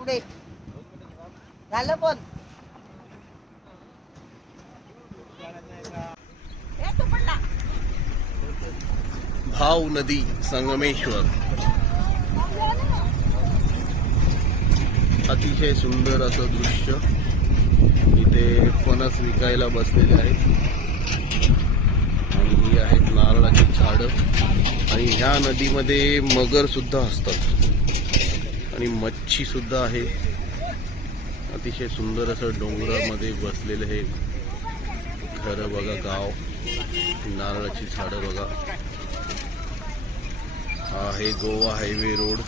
पुढे झालं पण भाव नदी संगमेश्वर अतिशय सुंदर असं दृश्य. इथे फणस विकायला बसलेले आहेत आणि ही आहेत नारळाची झाडं. आणि ह्या नदीमध्ये मगर सुद्धा असतात आणि मच्छी सुद्धा आहे. अतिशय सुंदर असं डोंगरामध्ये बसलेलं हे घर बघा, गाव, नारळाची झाडं बघा. हा आहे गोवा हायवे रोड.